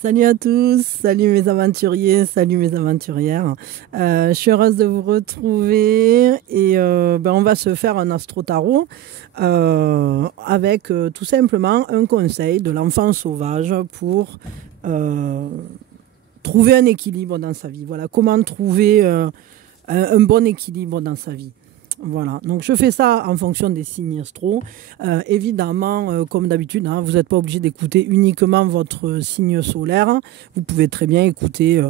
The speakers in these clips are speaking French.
Salut à tous, salut mes aventuriers, salut mes aventurières. Je suis heureuse de vous retrouver et on va se faire un astro-tarot avec tout simplement un conseil de l'enfant sauvage pour trouver un équilibre dans sa vie. Voilà, comment trouver un bon équilibre dans sa vie. Voilà, donc je fais ça en fonction des signes astro. Évidemment, comme d'habitude, hein, vous n'êtes pas obligé d'écouter uniquement votre signe solaire. Vous pouvez très bien écouter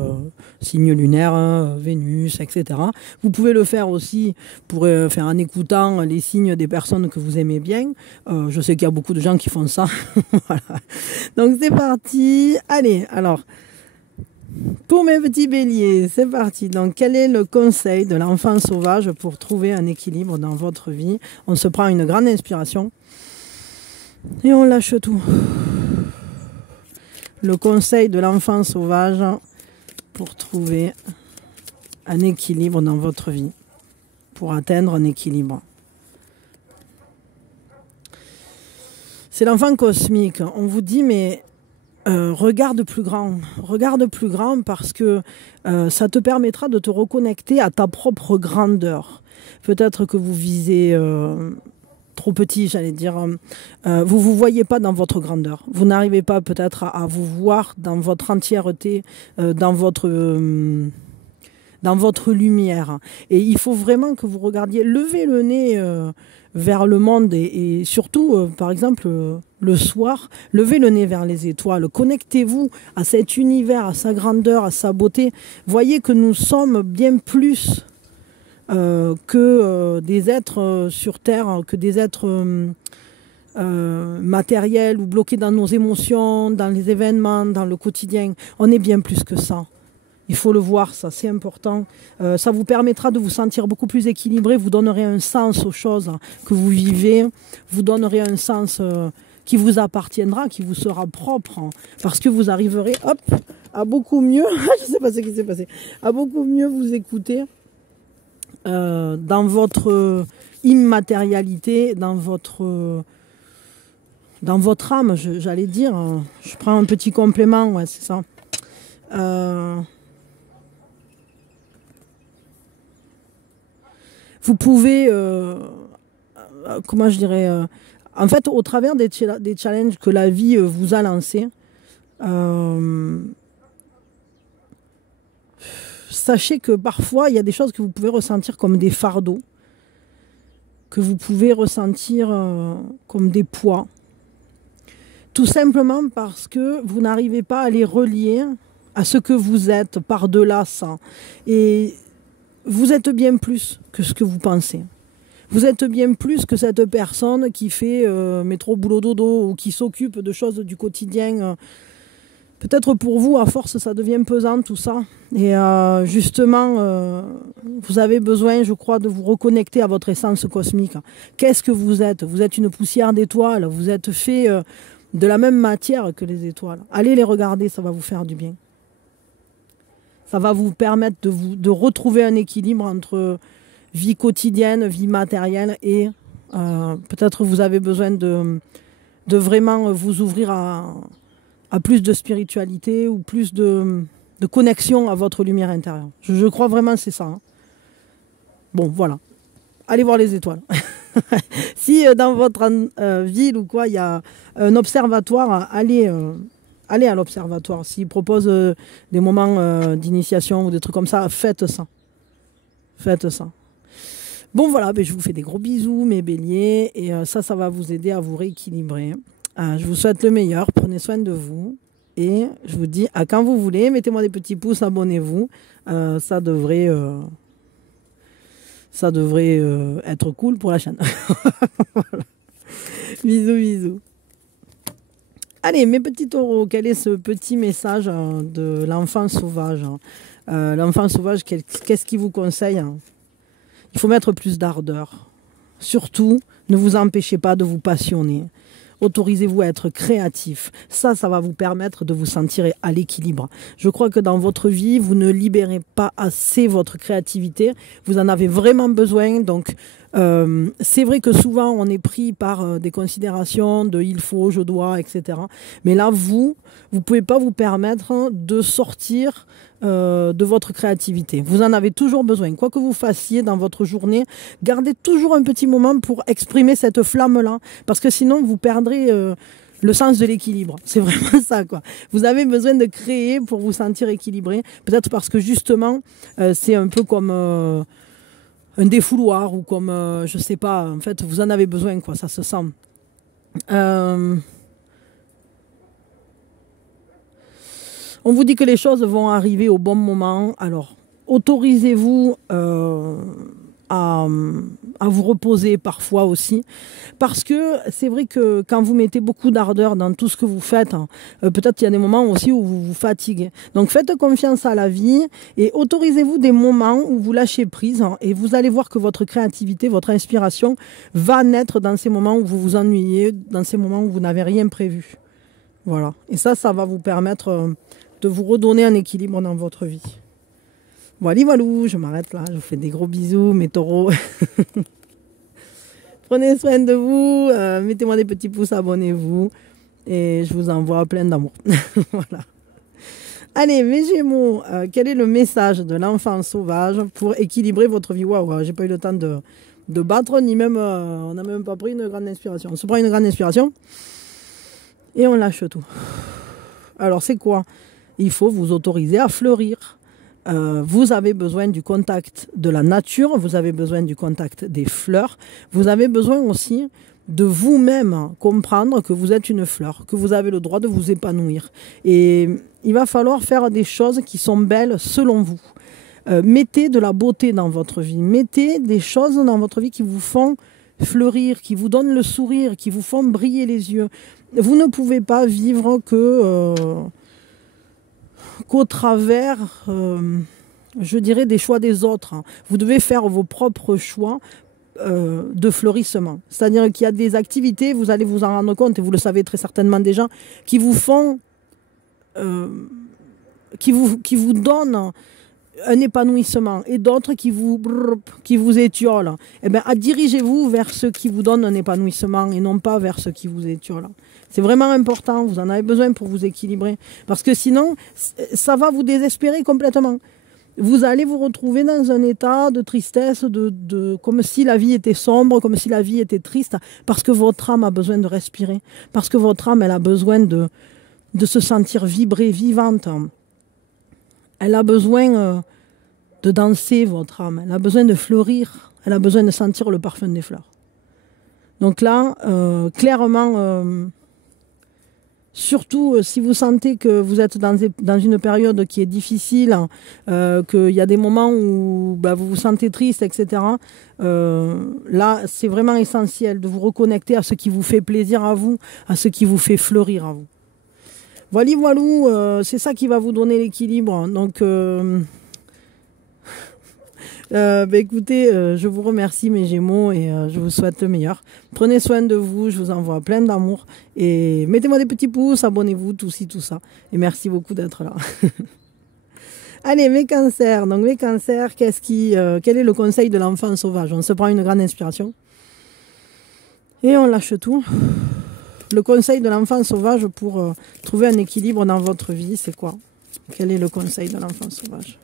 signe lunaire, Vénus, etc. Vous pouvez le faire aussi pour faire en écoutant les signes des personnes que vous aimez bien. Je sais qu'il y a beaucoup de gens qui font ça. Voilà. Donc c'est parti. Allez, alors. Pour mes petits béliers, c'est parti. Donc, quel est le conseil de l'enfant sauvage pour trouver un équilibre dans votre vie? On se prend une grande inspiration et on lâche tout. Le conseil de l'enfant sauvage pour trouver un équilibre dans votre vie, pour atteindre un équilibre. C'est l'enfant cosmique. On vous dit, mais regarde plus grand parce que ça te permettra de te reconnecter à ta propre grandeur. Peut-être que vous visez trop petit, j'allais dire, vous voyez pas dans votre grandeur. Vous n'arrivez pas peut-être à vous voir dans votre entièreté, dans votre lumière. Et il faut vraiment que vous regardiez, levez le nez vers le monde et surtout, par exemple, le soir, levez le nez vers les étoiles, connectez-vous à cet univers, à sa grandeur, à sa beauté. Voyez que nous sommes bien plus que des êtres sur Terre, que des êtres matériels ou bloqués dans nos émotions, dans les événements, dans le quotidien. On est bien plus que ça. Il faut le voir, ça c'est important. Ça vous permettra de vous sentir beaucoup plus équilibré, vous donnerez un sens aux choses que vous vivez, vous donnerez un sens qui vous appartiendra, qui vous sera propre, parce que vous arriverez à beaucoup mieux, je ne sais pas ce qui s'est passé, à beaucoup mieux vous écouter dans votre immatérialité, dans votre âme, j'allais dire. Je prends un petit complément, ouais, c'est ça. Vous pouvez, comment je dirais, en fait, au travers des challenges que la vie vous a lancés, sachez que parfois, il y a des choses que vous pouvez ressentir comme des fardeaux, que vous pouvez ressentir comme des poids, tout simplement parce que vous n'arrivez pas à les relier à ce que vous êtes par-delà ça. Et vous êtes bien plus que ce que vous pensez. Vous êtes bien plus que cette personne qui fait métro boulot dodo ou qui s'occupe de choses du quotidien. Peut-être pour vous, à force, ça devient pesant tout ça. Et justement, vous avez besoin, je crois, de vous reconnecter à votre essence cosmique. Qu'est-ce que vous êtes? Vous êtes une poussière d'étoiles. Vous êtes fait de la même matière que les étoiles. Allez les regarder, ça va vous faire du bien. Ça va vous permettre de retrouver un équilibre entre vie quotidienne, vie matérielle et peut-être vous avez besoin de vraiment vous ouvrir à plus de spiritualité ou plus de connexion à votre lumière intérieure. Je crois vraiment que c'est ça. Hein. Bon, voilà. Allez voir les étoiles. Si dans votre ville ou quoi, il y a un observatoire, allez à l'observatoire. S'ils proposent des moments d'initiation ou des trucs comme ça, faites ça. Faites ça. Bon voilà, je vous fais des gros bisous mes béliers et ça va vous aider à vous rééquilibrer. Je vous souhaite le meilleur, prenez soin de vous et je vous dis à quand vous voulez, mettez-moi des petits pouces, abonnez-vous. Ça devrait être cool pour la chaîne. Voilà. Bisous, bisous. Allez, mes petits taureaux, quel est ce petit message de l'enfant sauvage? L'enfant sauvage, qu'est-ce qu'il vous conseille? Il faut mettre plus d'ardeur. Surtout, ne vous empêchez pas de vous passionner. Autorisez-vous à être créatif. Ça va vous permettre de vous sentir à l'équilibre. Je crois que dans votre vie, vous ne libérez pas assez votre créativité. Vous en avez vraiment besoin. Donc, C'est vrai que souvent on est pris par des considérations de il faut, je dois, etc. Mais là, vous pouvez pas vous permettre de sortir de votre créativité. Vous en avez toujours besoin. Quoi que vous fassiez dans votre journée, gardez toujours un petit moment pour exprimer cette flamme-là. Parce que sinon, vous perdrez le sens de l'équilibre. C'est vraiment ça, quoi. Vous avez besoin de créer pour vous sentir équilibré. Peut-être parce que justement, c'est un peu comme un défouloir ou comme, je sais pas, en fait, vous en avez besoin, quoi. Ça se sent. On vous dit que les choses vont arriver au bon moment. Alors, autorisez-vous à vous reposer parfois aussi. Parce que c'est vrai que quand vous mettez beaucoup d'ardeur dans tout ce que vous faites, peut-être qu'il y a des moments aussi où vous vous fatiguez. Donc faites confiance à la vie et autorisez-vous des moments où vous lâchez prise et vous allez voir que votre créativité, votre inspiration va naître dans ces moments où vous vous ennuyez, dans ces moments où vous n'avez rien prévu. Voilà. Et ça va vous permettre de vous redonner un équilibre dans votre vie. Voilà, voilou, je m'arrête là. Je vous fais des gros bisous, mes taureaux. Prenez soin de vous. Mettez-moi des petits pouces, abonnez-vous. Et je vous envoie plein d'amour. Voilà. Allez, mes Gémeaux, quel est le message de l'enfant sauvage pour équilibrer votre vie? Waouh, j'ai pas eu le temps de battre, ni même... on n'a même pas pris une grande inspiration. On se prend une grande inspiration et on lâche tout. Alors, c'est quoi? Il faut vous autoriser à fleurir. Vous avez besoin du contact de la nature, vous avez besoin du contact des fleurs, vous avez besoin aussi de vous-même comprendre que vous êtes une fleur, que vous avez le droit de vous épanouir. Et il va falloir faire des choses qui sont belles selon vous. Mettez de la beauté dans votre vie, mettez des choses dans votre vie qui vous font fleurir, qui vous donnent le sourire, qui vous font briller les yeux. Vous ne pouvez pas vivre qu'au travers, je dirais, des choix des autres. Vous devez faire vos propres choix de fleurissement. C'est-à-dire qu'il y a des activités, vous allez vous en rendre compte, et vous le savez très certainement déjà, qui vous font, qui vous donnent un épanouissement, et d'autres qui vous étiolent. Eh bien, dirigez-vous vers ceux qui vous donnent un épanouissement et non pas vers ceux qui vous étiolent. C'est vraiment important, vous en avez besoin pour vous équilibrer. Parce que sinon, ça va vous désespérer complètement. Vous allez vous retrouver dans un état de tristesse, comme si la vie était sombre, comme si la vie était triste, parce que votre âme a besoin de respirer, parce que votre âme, elle a besoin de se sentir vibrer, vivante. Elle a besoin de danser, votre âme. Elle a besoin de fleurir. Elle a besoin de sentir le parfum des fleurs. Donc là, clairement... surtout si vous sentez que vous êtes dans une période qui est difficile, qu'il y a des moments où vous vous sentez triste, etc. Là, c'est vraiment essentiel de vous reconnecter à ce qui vous fait plaisir à vous, à ce qui vous fait fleurir à vous. Voilà, voilou, c'est ça qui va vous donner l'équilibre. Donc, écoutez, je vous remercie mes Gémeaux et je vous souhaite le meilleur. Prenez soin de vous, je vous envoie plein d'amour et mettez-moi des petits pouces, abonnez-vous, tout ci, tout ça. Et merci beaucoup d'être là. Allez, mes cancers. Donc mes cancers, quel est le conseil de l'enfant sauvage? On se prend une grande inspiration et on lâche tout. Le conseil de l'enfant sauvage pour trouver un équilibre dans votre vie, c'est quoi? Quel est le conseil de l'enfant sauvage?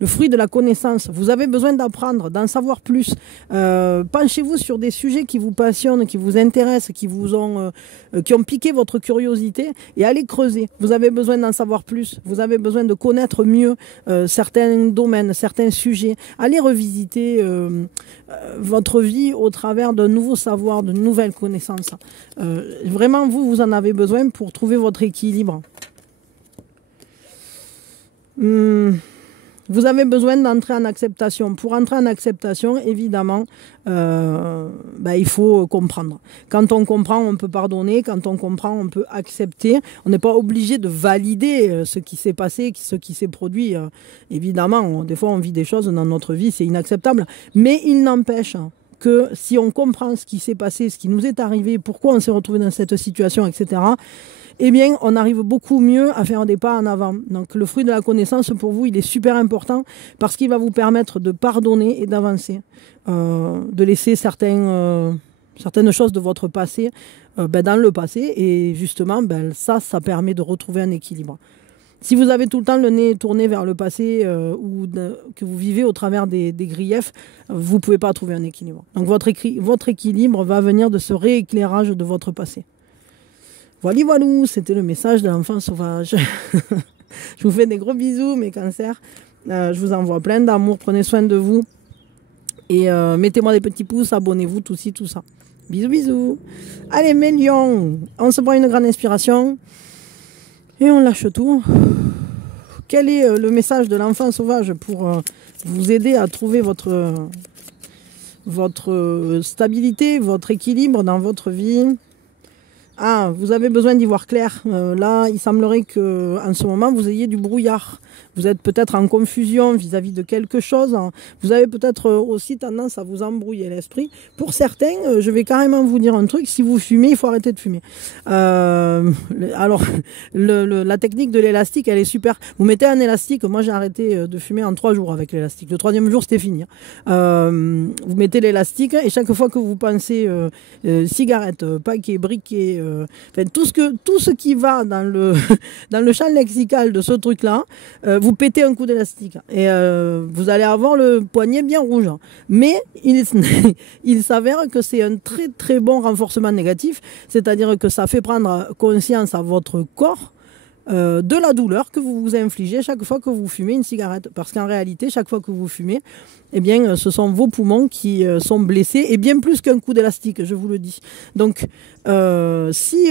Le fruit de la connaissance. Vous avez besoin d'apprendre, d'en savoir plus. Penchez-vous sur des sujets qui vous passionnent, qui vous intéressent, qui ont piqué votre curiosité et allez creuser. Vous avez besoin d'en savoir plus. Vous avez besoin de connaître mieux certains domaines, certains sujets. Allez revisiter votre vie au travers d'un nouveau savoir, de nouvelles connaissances. Vraiment, vous en avez besoin pour trouver votre équilibre. Vous avez besoin d'entrer en acceptation. Pour entrer en acceptation, évidemment, il faut comprendre. Quand on comprend, on peut pardonner. Quand on comprend, on peut accepter. On n'est pas obligé de valider ce qui s'est passé, ce qui s'est produit. Évidemment, des fois, on vit des choses dans notre vie, c'est inacceptable. Mais il n'empêche que si on comprend ce qui s'est passé, ce qui nous est arrivé, pourquoi on s'est retrouvé dans cette situation, etc., eh bien, on arrive beaucoup mieux à faire des pas en avant. Donc, le fruit de la connaissance, pour vous, il est super important parce qu'il va vous permettre de pardonner et d'avancer, de laisser certaines choses de votre passé dans le passé. Et justement, ça permet de retrouver un équilibre. Si vous avez tout le temps le nez tourné vers le passé que vous vivez au travers des griefs, vous ne pouvez pas trouver un équilibre. Donc, votre équilibre va venir de ce rééclairage de votre passé. Voilà, c'était le message de l'enfant sauvage. Je vous fais des gros bisous, mes cancers. Je vous envoie plein d'amour. Prenez soin de vous. Et mettez-moi des petits pouces, abonnez-vous, tout ça. Bisous, bisous. Allez, mes lions, on se prend une grande inspiration. Et on lâche tout. Quel est le message de l'enfant sauvage pour vous aider à trouver votre stabilité, votre équilibre dans votre vie? Ah, vous avez besoin d'y voir clair. Là, il semblerait qu'en ce moment, vous ayez du brouillard. Vous êtes peut-être en confusion vis-à-vis de quelque chose. Vous avez peut-être aussi tendance à vous embrouiller l'esprit. Pour certains, je vais carrément vous dire un truc. Si vous fumez, il faut arrêter de fumer. Alors, la technique de l'élastique, elle est super. Vous mettez un élastique. Moi, j'ai arrêté de fumer en 3 jours avec l'élastique. Le 3e jour, c'était fini. Vous mettez l'élastique et chaque fois que vous pensez cigarette, paquet, briquet, tout ce qui va dans le champ lexical de ce truc-là, vous pétez un coup d'élastique et vous allez avoir le poignet bien rouge. Mais il s'avère que c'est un très très bon renforcement négatif, c'est-à-dire que ça fait prendre conscience à votre corps de la douleur que vous vous infligez chaque fois que vous fumez une cigarette. Parce qu'en réalité, chaque fois que vous fumez, eh bien, ce sont vos poumons qui sont blessés, et bien plus qu'un coup d'élastique, je vous le dis. Donc, si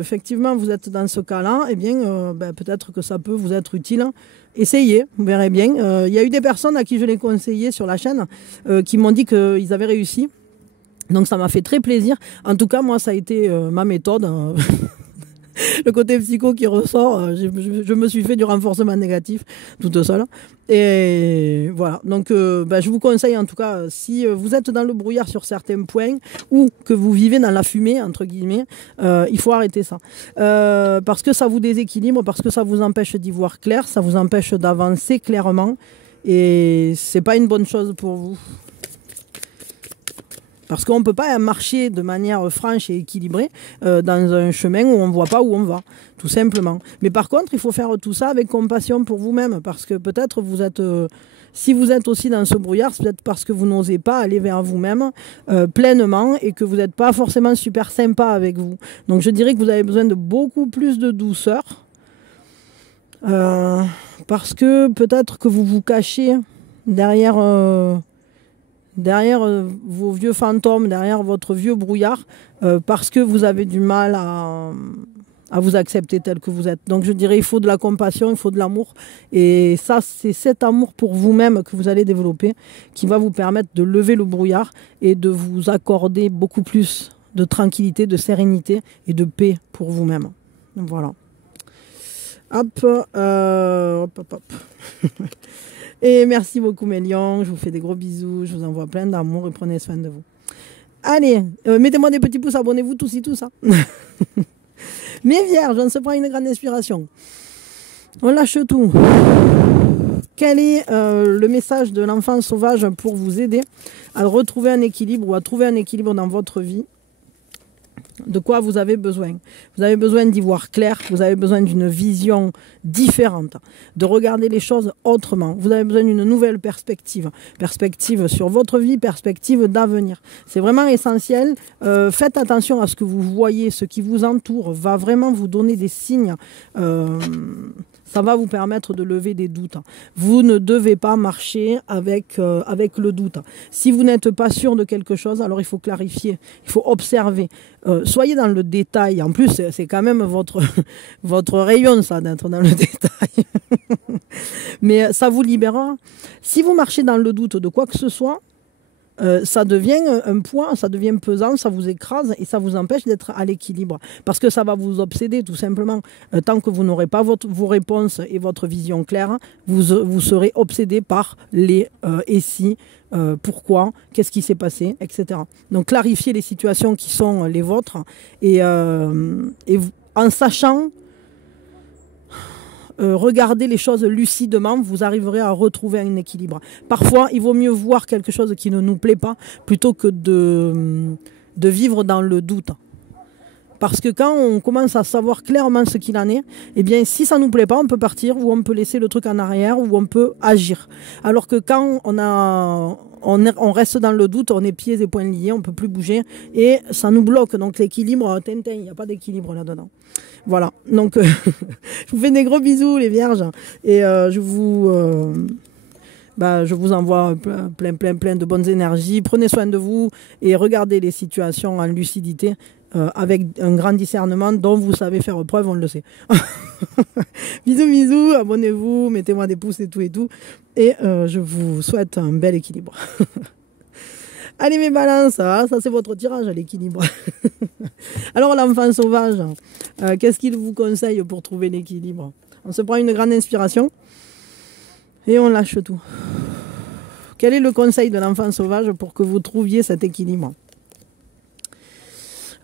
effectivement vous êtes dans ce cas-là, eh bien, peut-être que ça peut vous être utile. Essayez, vous verrez bien. Il y a eu des personnes à qui je l'ai conseillé sur la chaîne qui m'ont dit qu'ils avaient réussi. Donc, ça m'a fait très plaisir. En tout cas, moi, ça a été ma méthode. Le côté psycho qui ressort, je me suis fait du renforcement négatif toute seule. Et voilà, donc je vous conseille en tout cas, si vous êtes dans le brouillard sur certains points ou que vous vivez dans la fumée, entre guillemets, il faut arrêter ça. Parce que ça vous déséquilibre, parce que ça vous empêche d'y voir clair, ça vous empêche d'avancer clairement et c'est pas une bonne chose pour vous. Parce qu'on ne peut pas marcher de manière franche et équilibrée dans un chemin où on ne voit pas où on va, tout simplement. Mais par contre, il faut faire tout ça avec compassion pour vous-même, parce que peut-être si vous êtes aussi dans ce brouillard, c'est peut-être parce que vous n'osez pas aller vers vous-même pleinement et que vous n'êtes pas forcément super sympa avec vous. Donc je dirais que vous avez besoin de beaucoup plus de douceur, parce que peut-être que vous vous cachez derrière vos vieux fantômes, derrière votre vieux brouillard, parce que vous avez du mal à vous accepter tel que vous êtes. Donc je dirais, il faut de la compassion, il faut de l'amour. Et ça, c'est cet amour pour vous-même que vous allez développer qui va vous permettre de lever le brouillard et de vous accorder beaucoup plus de tranquillité, de sérénité et de paix pour vous-même. Voilà. Hop, hop, hop, hop. Et merci beaucoup mes lions, je vous fais des gros bisous, je vous envoie plein d'amour et prenez soin de vous. Allez, mettez-moi des petits pouces, abonnez-vous, tout ça. Mes vierges, on se prend une grande inspiration. On lâche tout. Quel est le message de l'enfant sauvage pour vous aider à retrouver un équilibre ou à trouver un équilibre dans votre vie? De quoi vous avez besoin? Vous avez besoin d'y voir clair, vous avez besoin d'une vision différente, de regarder les choses autrement. Vous avez besoin d'une nouvelle perspective sur votre vie, perspective d'avenir. C'est vraiment essentiel. Faites attention à ce que vous voyez, ce qui vous entoure va vraiment vous donner des signes. Ça va vous permettre de lever des doutes. Vous ne devez pas marcher avec le doute. Si vous n'êtes pas sûr de quelque chose, alors il faut clarifier, il faut observer. Soyez dans le détail. En plus, c'est quand même votre rayon, ça, d'être dans le détail. Mais ça vous libérera. Si vous marchez dans le doute de quoi que ce soit, ça devient un poids, ça devient pesant, ça vous écrase et ça vous empêche d'être à l'équilibre. Parce que ça va vous obséder tout simplement. Tant que vous n'aurez pas vos réponses et votre vision claire, vous serez obsédé par les et si, pourquoi, qu'est-ce qui s'est passé, etc. Donc clarifier les situations qui sont les vôtres et en sachant regarder les choses lucidement, vous arriverez à retrouver un équilibre. Parfois, il vaut mieux voir quelque chose qui ne nous plaît pas plutôt que de vivre dans le doute. Parce que quand on commence à savoir clairement ce qu'il en est, eh bien, si ça ne nous plaît pas, on peut partir ou on peut laisser le truc en arrière ou on peut agir. Alors que quand on reste dans le doute, on est pieds et poings liés, on ne peut plus bouger et ça nous bloque. Donc l'équilibre, Tintin, il n'y a pas d'équilibre là-dedans. Voilà, donc je vous fais des gros bisous les vierges et je vous envoie plein de bonnes énergies. Prenez soin de vous et regardez les situations en lucidité avec un grand discernement dont vous savez faire preuve, on le sait. Bisous, abonnez-vous, mettez-moi des pouces et tout. Et je vous souhaite un bel équilibre. Allez mes balances, ça c'est votre tirage à l'équilibre. Alors l'enfant sauvage, qu'est-ce qu'il vous conseille pour trouver l'équilibre? On se prend une grande inspiration et on lâche tout. Quel est le conseil de l'enfant sauvage pour que vous trouviez cet équilibre?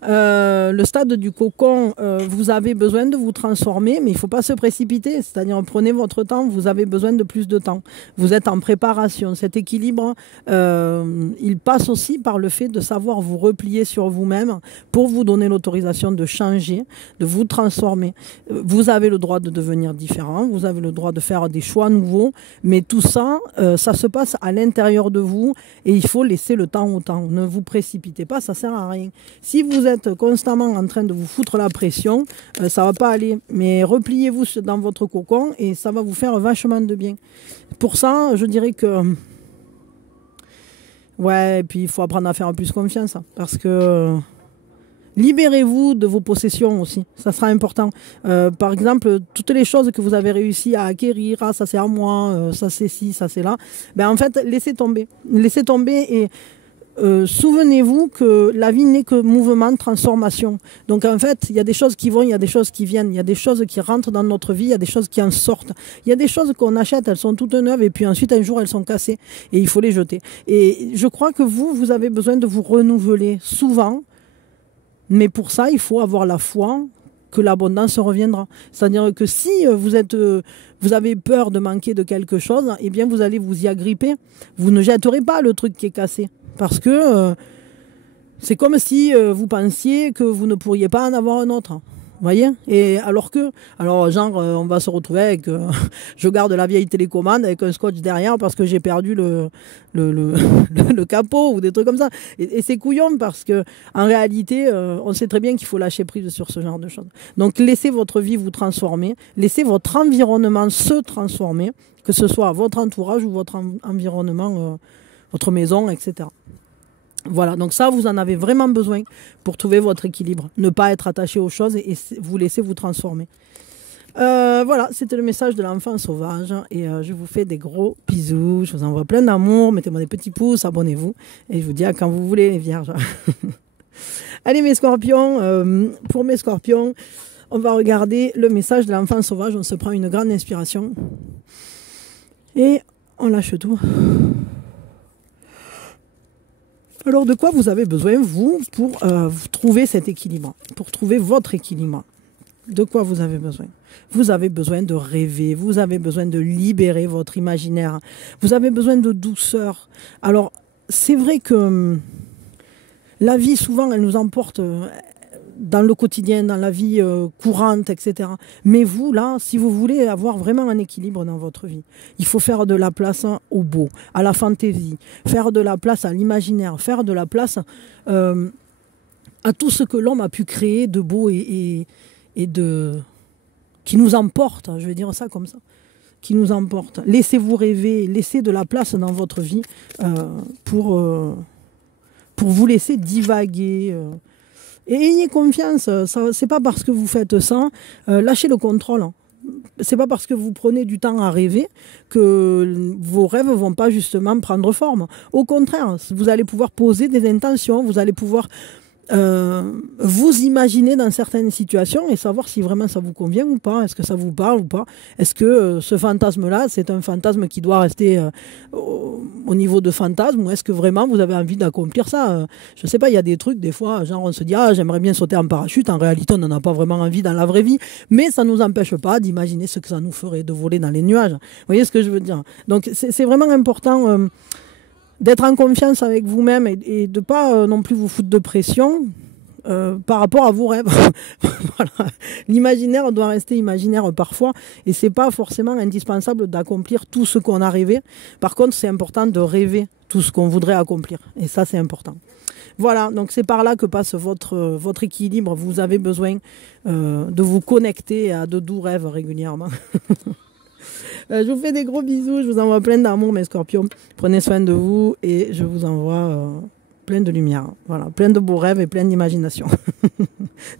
Le stade du cocon, vous avez besoin de vous transformer, mais il ne faut pas se précipiter, c'est-à-dire prenez votre temps, vous avez besoin de plus de temps. Vous êtes en préparation. Cet équilibre, il passe aussi par le fait de savoir vous replier sur vous-même pour vous donner l'autorisation de changer, de vous transformer. Vous avez le droit de devenir différent, vous avez le droit de faire des choix nouveaux, mais tout ça, ça se passe à l'intérieur de vous et il faut laisser le temps au temps. Ne vous précipitez pas, ça ne sert à rien. Si vous êtes constamment en train de vous foutre la pression, ça va pas aller. Mais repliez-vous dans votre cocon et ça va vous faire vachement de bien. Pour ça, je dirais que ouais, et puis il faut apprendre à faire plus confiance parce que libérez-vous de vos possessions aussi, ça sera important. Par exemple, toutes les choses que vous avez réussi à acquérir, ah, ça c'est à moi, ça c'est ci, ça c'est là, ben en fait, laissez tomber et souvenez-vous que la vie n'est que mouvement, transformation. Donc en fait, il y a des choses qui vont, il y a des choses qui viennent, il y a des choses qui rentrent dans notre vie, il y a des choses qui en sortent. Il y a des choses qu'on achète, elles sont toutes neuves et puis ensuite un jour elles sont cassées et il faut les jeter. Et je crois que vous avez besoin de vous renouveler souvent, mais pour ça, il faut avoir la foi que l'abondance reviendra. C'est-à-dire que si vous avez peur de manquer de quelque chose, eh bien vous allez vous y agripper. Vous ne jetterez pas le truc qui est cassé. Parce que c'est comme si vous pensiez que vous ne pourriez pas en avoir un autre. Vous voyez? Et alors on va se retrouver avec, je garde la vieille télécommande avec un scotch derrière parce que j'ai perdu le capot ou des trucs comme ça. Et c'est couillon parce que en réalité, on sait très bien qu'il faut lâcher prise sur ce genre de choses. Donc laissez votre vie vous transformer, laissez votre environnement se transformer, que ce soit votre entourage ou votre environnement, votre maison, etc. Voilà, donc ça, vous en avez vraiment besoin pour trouver votre équilibre. Ne pas être attaché aux choses et vous laisser vous transformer. Voilà, c'était le message de l'enfant sauvage. Et je vous fais des gros bisous. Je vous envoie plein d'amour. Mettez-moi des petits pouces, abonnez-vous. Et je vous dis à quand vous voulez, les vierges. Allez, mes scorpions. Pour mes scorpions, on va regarder le message de l'enfant sauvage. On se prend une grande inspiration. Et on lâche tout. Alors, de quoi vous avez besoin, vous, pour trouver cet équilibre, pour trouver votre équilibre? De quoi vous avez besoin? Vous avez besoin de rêver, vous avez besoin de libérer votre imaginaire, vous avez besoin de douceur. Alors, c'est vrai que la vie, souvent, elle nous emporte dans le quotidien, dans la vie courante, etc. Mais vous, là, si vous voulez avoir vraiment un équilibre dans votre vie, il faut faire de la place au beau, à la fantaisie, faire de la place à l'imaginaire, faire de la place à tout ce que l'homme a pu créer de beau et qui nous emporte, je vais dire ça comme ça, qui nous emporte. Laissez-vous rêver, laissez de la place dans votre vie pour vous laisser divaguer. Et ayez confiance, c'est pas parce que vous faites ça, lâchez le contrôle. C'est pas parce que vous prenez du temps à rêver que vos rêves vont pas justement prendre forme. Au contraire, vous allez pouvoir poser des intentions, vous allez pouvoir vous imaginer dans certaines situations et savoir si vraiment ça vous convient ou pas, est-ce que ça vous parle ou pas, est-ce que ce fantasme-là, c'est un fantasme qui doit rester au niveau de fantasme, ou est-ce que vraiment vous avez envie d'accomplir ça. Je sais pas, il y a des trucs, des fois, genre on se dit, ah, j'aimerais bien sauter en parachute, en réalité on n'en a pas vraiment envie dans la vraie vie, mais ça ne nous empêche pas d'imaginer ce que ça nous ferait de voler dans les nuages. Vous voyez ce que je veux dire? Donc c'est vraiment important d'être en confiance avec vous-même et de ne pas non plus vous foutre de pression par rapport à vos rêves. Voilà. L'imaginaire doit rester imaginaire parfois et c'est pas forcément indispensable d'accomplir tout ce qu'on a rêvé. Par contre, c'est important de rêver tout ce qu'on voudrait accomplir et ça, c'est important. Voilà, donc c'est par là que passe votre équilibre. Vous avez besoin de vous connecter à de doux rêves régulièrement. Je vous fais des gros bisous, je vous envoie plein d'amour mes scorpions. Prenez soin de vous et je vous envoie plein de lumière. Voilà, plein de beaux rêves et plein d'imagination.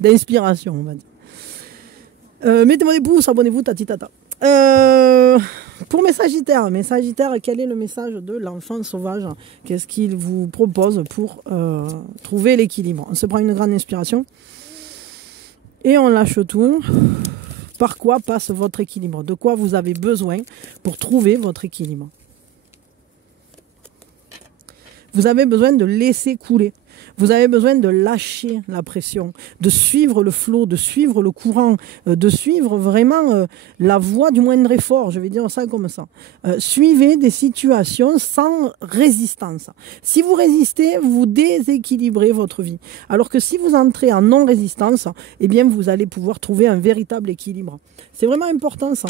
D'inspiration, on va dire. Mettez-moi des pouces, abonnez-vous, tati tata. Pour mes sagittaires, quel est le message de l'enfant sauvage? Qu'est-ce qu'il vous propose pour trouver l'équilibre? On se prend une grande inspiration et on lâche tout. Par quoi passe votre équilibre? De quoi vous avez besoin pour trouver votre équilibre? Vous avez besoin de laisser couler. Vous avez besoin de lâcher la pression, de suivre le flot, de suivre le courant, de suivre vraiment la voie du moindre effort, je vais dire ça comme ça. Suivez des situations sans résistance. Si vous résistez, vous déséquilibrez votre vie. Alors que si vous entrez en non-résistance, eh bien vous allez pouvoir trouver un véritable équilibre. C'est vraiment important ça,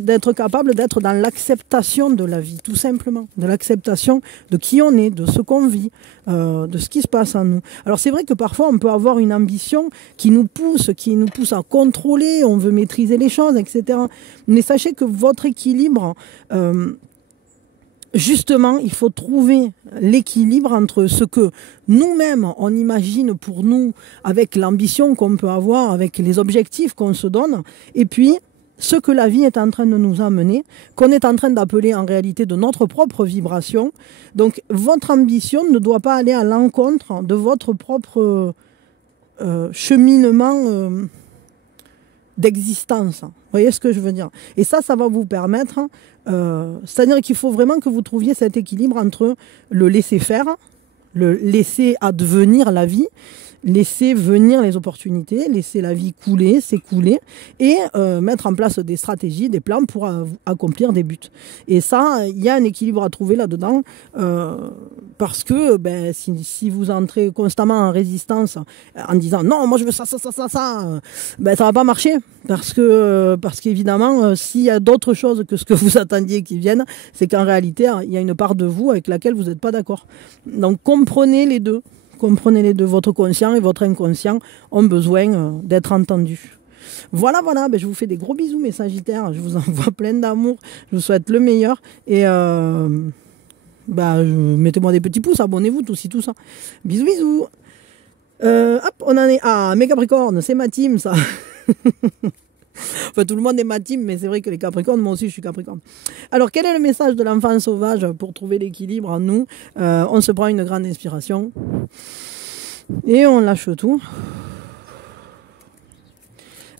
d'être capable d'être dans l'acceptation de la vie, tout simplement. De l'acceptation de qui on est, de ce qu'on vit, de ce qui se passe en nous. Alors c'est vrai que parfois on peut avoir une ambition qui nous pousse à contrôler, on veut maîtriser les choses, etc. Mais sachez que votre équilibre, justement, il faut trouver l'équilibre entre ce que nous-mêmes on imagine pour nous, avec l'ambition qu'on peut avoir, avec les objectifs qu'on se donne, et puis ce que la vie est en train de nous amener, qu'on est en train d'appeler en réalité de notre propre vibration. Donc votre ambition ne doit pas aller à l'encontre de votre propre cheminement d'existence. Vous voyez ce que je veux dire? Et ça va vous permettre, c'est-à-dire qu'il faut vraiment que vous trouviez cet équilibre entre le laisser faire, le laisser advenir la vie, laisser venir les opportunités, laisser la vie couler, s'écouler et mettre en place des stratégies, des plans pour accomplir des buts. Et ça, il y a un équilibre à trouver là-dedans parce que si vous entrez constamment en résistance en disant non, moi je veux ça, ça va pas marcher parce qu'évidemment, s'il y a d'autres choses que ce que vous attendiez qui viennent, c'est qu'en réalité, il y a une part de vous avec laquelle vous n'êtes pas d'accord. Donc comprenez les deux. Comprenez les deux, votre conscient et votre inconscient ont besoin d'être entendus. Voilà, je vous fais des gros bisous mes sagittaires, je vous envoie plein d'amour, je vous souhaite le meilleur et mettez-moi des petits pouces, abonnez-vous, tout ça. Bisous. Hop, on en est à mes Capricornes, c'est ma team ça. Enfin, tout le monde est ma team, mais c'est vrai que les Capricornes, moi aussi je suis Capricorne. Alors, quel est le message de l'enfant sauvage pour trouver l'équilibre en nous? On se prend une grande inspiration et on lâche tout.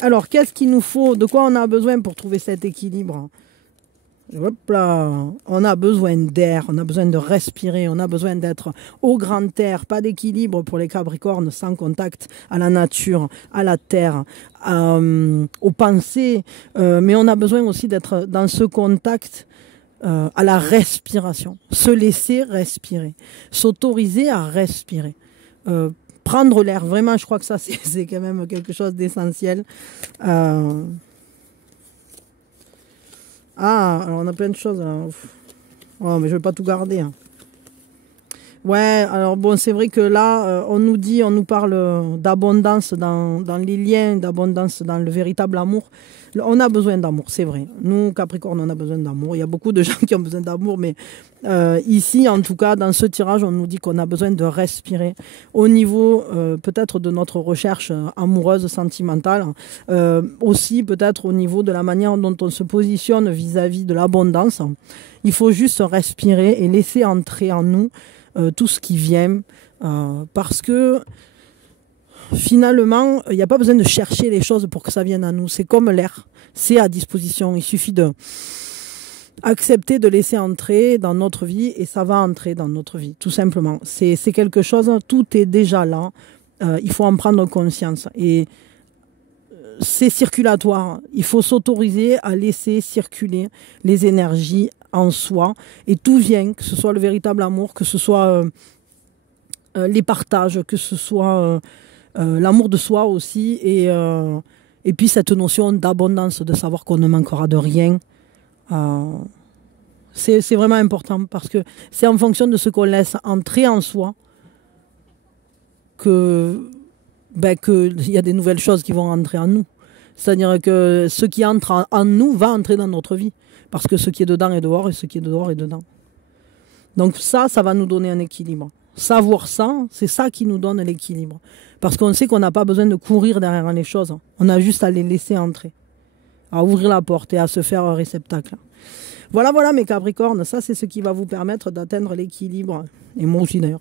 Alors, qu'est-ce qu'il nous faut? De quoi on a besoin pour trouver cet équilibre? Hop là, on a besoin d'air, on a besoin de respirer, on a besoin d'être au grand air, pas d'équilibre pour les Capricornes, sans contact à la nature, à la terre, aux pensées, mais on a besoin aussi d'être dans ce contact à la respiration, se laisser respirer, s'autoriser à respirer, prendre l'air, vraiment je crois que ça c'est quand même quelque chose d'essentiel. Alors on a plein de choses là. Oh, mais je vais pas tout garder. Hein. Ouais, alors bon, c'est vrai que là, on nous parle d'abondance dans les liens, d'abondance dans le véritable amour. On a besoin d'amour, c'est vrai. Nous, Capricorne, on a besoin d'amour. Il y a beaucoup de gens qui ont besoin d'amour, mais ici, en tout cas, dans ce tirage, on nous dit qu'on a besoin de respirer au niveau peut-être de notre recherche amoureuse, sentimentale, aussi peut-être au niveau de la manière dont on se positionne vis-à-vis de l'abondance. Il faut juste respirer et laisser entrer en nous tout ce qui vient, parce que finalement, il n'y a pas besoin de chercher les choses pour que ça vienne à nous. C'est comme l'air, c'est à disposition. Il suffit de accepter de laisser entrer dans notre vie et ça va entrer dans notre vie, tout simplement. C'est quelque chose, tout est déjà là. Il faut en prendre conscience. Et c'est circulatoire. Il faut s'autoriser à laisser circuler les énergies en soi. Et tout vient, que ce soit le véritable amour, que ce soit les partages, que ce soit l'amour de soi aussi. Et puis cette notion d'abondance, de savoir qu'on ne manquera de rien. C'est vraiment important parce que c'est en fonction de ce qu'on laisse entrer en soi qu'il y a des nouvelles choses qui vont entrer en nous. C'est-à-dire que ce qui entre en nous va entrer dans notre vie. Parce que ce qui est dedans est dehors et ce qui est dehors est dedans. Donc ça va nous donner un équilibre. Savoir ça, c'est ça qui nous donne l'équilibre. Parce qu'on sait qu'on n'a pas besoin de courir derrière les choses. On a juste à les laisser entrer. À ouvrir la porte et à se faire un réceptacle. Voilà mes Capricornes, ça c'est ce qui va vous permettre d'atteindre l'équilibre. Et moi aussi d'ailleurs.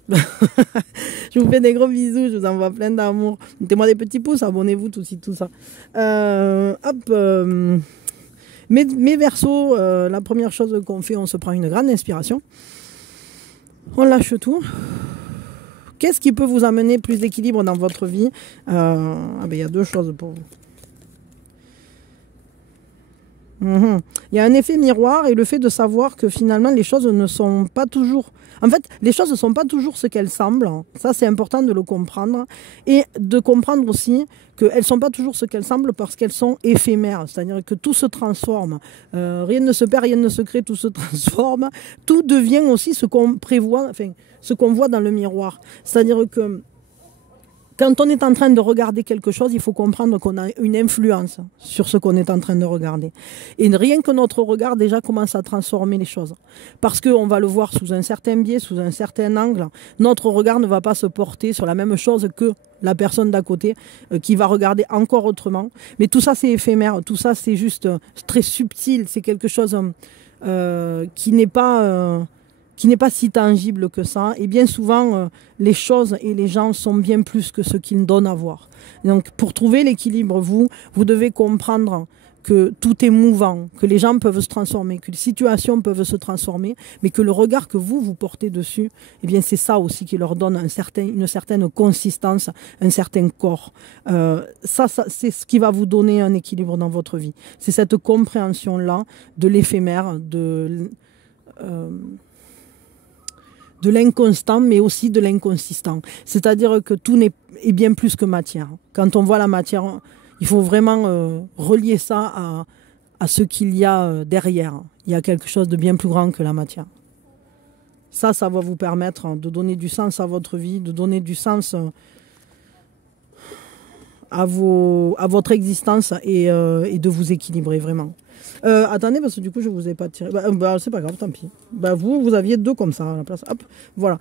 Je vous fais des gros bisous, je vous envoie plein d'amour. Mettez-moi des petits pouces, abonnez-vous, tout ça. Mes Verseaux, la première chose qu'on fait, on se prend une grande inspiration. On lâche tout. Qu'est-ce qui peut vous amener plus d'équilibre dans votre vie? Il y a deux choses pour vous. Il y a un effet miroir et le fait de savoir que finalement les choses ne sont pas toujours... En fait, les choses ne sont pas toujours ce qu'elles semblent. Ça, c'est important de le comprendre. Et de comprendre aussi qu'elles ne sont pas toujours ce qu'elles semblent parce qu'elles sont éphémères. C'est-à-dire que tout se transforme. Rien ne se perd, rien ne se crée, tout se transforme. Tout devient aussi ce qu'on prévoit, enfin, ce qu'on voit dans le miroir. C'est-à-dire que quand on est en train de regarder quelque chose, il faut comprendre qu'on a une influence sur ce qu'on est en train de regarder. Et rien que notre regard déjà commence à transformer les choses. Parce qu'on va le voir sous un certain biais, sous un certain angle. Notre regard ne va pas se porter sur la même chose que la personne d'à côté qui va regarder encore autrement. Mais tout ça, c'est éphémère. Tout ça, c'est juste très subtil. C'est quelque chose qui n'est pas si tangible que ça. Et bien souvent, les choses et les gens sont bien plus que ce qu'ils donnent à voir. Donc, pour trouver l'équilibre, vous devez comprendre que tout est mouvant, que les gens peuvent se transformer, que les situations peuvent se transformer, mais que le regard que vous portez dessus, eh bien, c'est ça aussi qui leur donne une certaine consistance, un certain corps. Ça, c'est ce qui va vous donner un équilibre dans votre vie. C'est cette compréhension-là de l'éphémère, de l'inconstant, mais aussi de l'inconsistant. C'est-à-dire que tout est bien plus que matière. Quand on voit la matière, il faut vraiment relier ça à ce qu'il y a derrière. Il y a quelque chose de bien plus grand que la matière. Ça va vous permettre de donner du sens à votre vie, de donner du sens à votre existence et de vous équilibrer vraiment. Attendez, parce que du coup, je ne vous ai pas tiré. C'est pas grave, tant pis. Vous aviez deux comme ça à la place. Hop, voilà.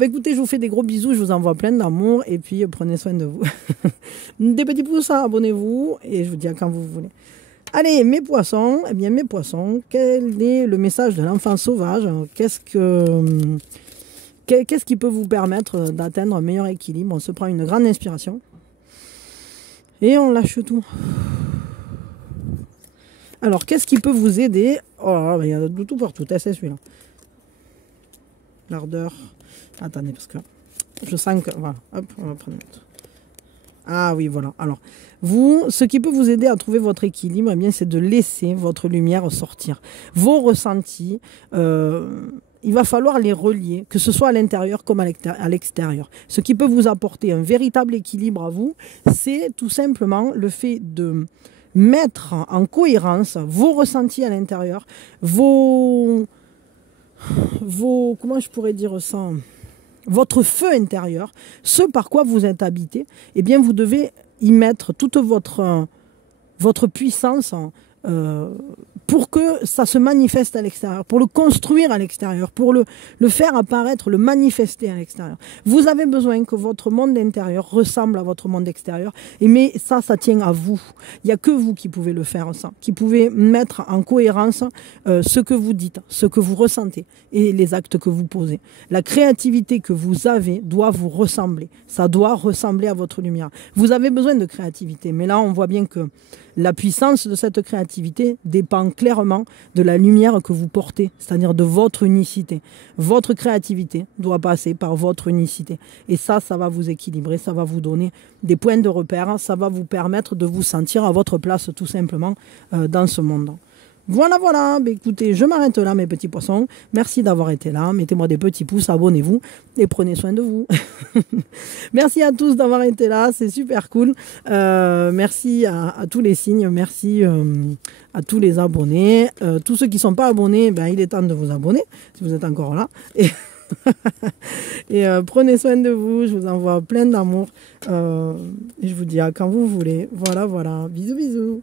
Écoutez, je vous fais des gros bisous, je vous envoie plein d'amour et puis prenez soin de vous. Des petits pouces, abonnez-vous et je vous dis à quand vous voulez. Allez, mes poissons, quel est le message de l'enfant sauvage? Qu'est-ce qui peut vous permettre d'atteindre un meilleur équilibre? On se prend une grande inspiration et on lâche tout. Alors, qu'est-ce qui peut vous aider? Oh, il y a de tout partout. C'est celui-là. L'ardeur. Attendez, parce que je sens que... Voilà. Hop, on va prendre une autre. Ah oui, voilà. Alors, ce qui peut vous aider à trouver votre équilibre, eh bien, c'est de laisser votre lumière sortir. Vos ressentis, il va falloir les relier, que ce soit à l'intérieur comme à l'extérieur. Ce qui peut vous apporter un véritable équilibre à vous, c'est tout simplement le fait de mettre en cohérence vos ressentis à l'intérieur, comment je pourrais dire ça, votre feu intérieur, ce par quoi vous êtes habité, eh bien vous devez y mettre toute votre puissance pour que ça se manifeste à l'extérieur, pour le construire à l'extérieur, pour le faire apparaître, le manifester à l'extérieur. Vous avez besoin que votre monde intérieur ressemble à votre monde extérieur, mais ça tient à vous. Il n'y a que vous qui pouvez le faire, ça, qui pouvez mettre en cohérence ce que vous dites, ce que vous ressentez et les actes que vous posez. La créativité que vous avez doit vous ressembler, ça doit ressembler à votre lumière. Vous avez besoin de créativité, mais là on voit bien que la puissance de cette créativité dépend clairement de la lumière que vous portez, c'est-à-dire de votre unicité. Votre créativité doit passer par votre unicité. Et ça va vous équilibrer, ça va vous donner des points de repère, ça va vous permettre de vous sentir à votre place tout simplement dans ce monde. Voilà, bah, écoutez, je m'arrête là mes petits poissons, merci d'avoir été là, mettez-moi des petits pouces, abonnez-vous et prenez soin de vous. Merci à tous d'avoir été là, c'est super cool, merci à tous les signes, merci à tous les abonnés, tous ceux qui ne sont pas abonnés, ben, il est temps de vous abonner, si vous êtes encore là, et prenez soin de vous, je vous envoie plein d'amour, et je vous dis à quand vous voulez, voilà, bisous.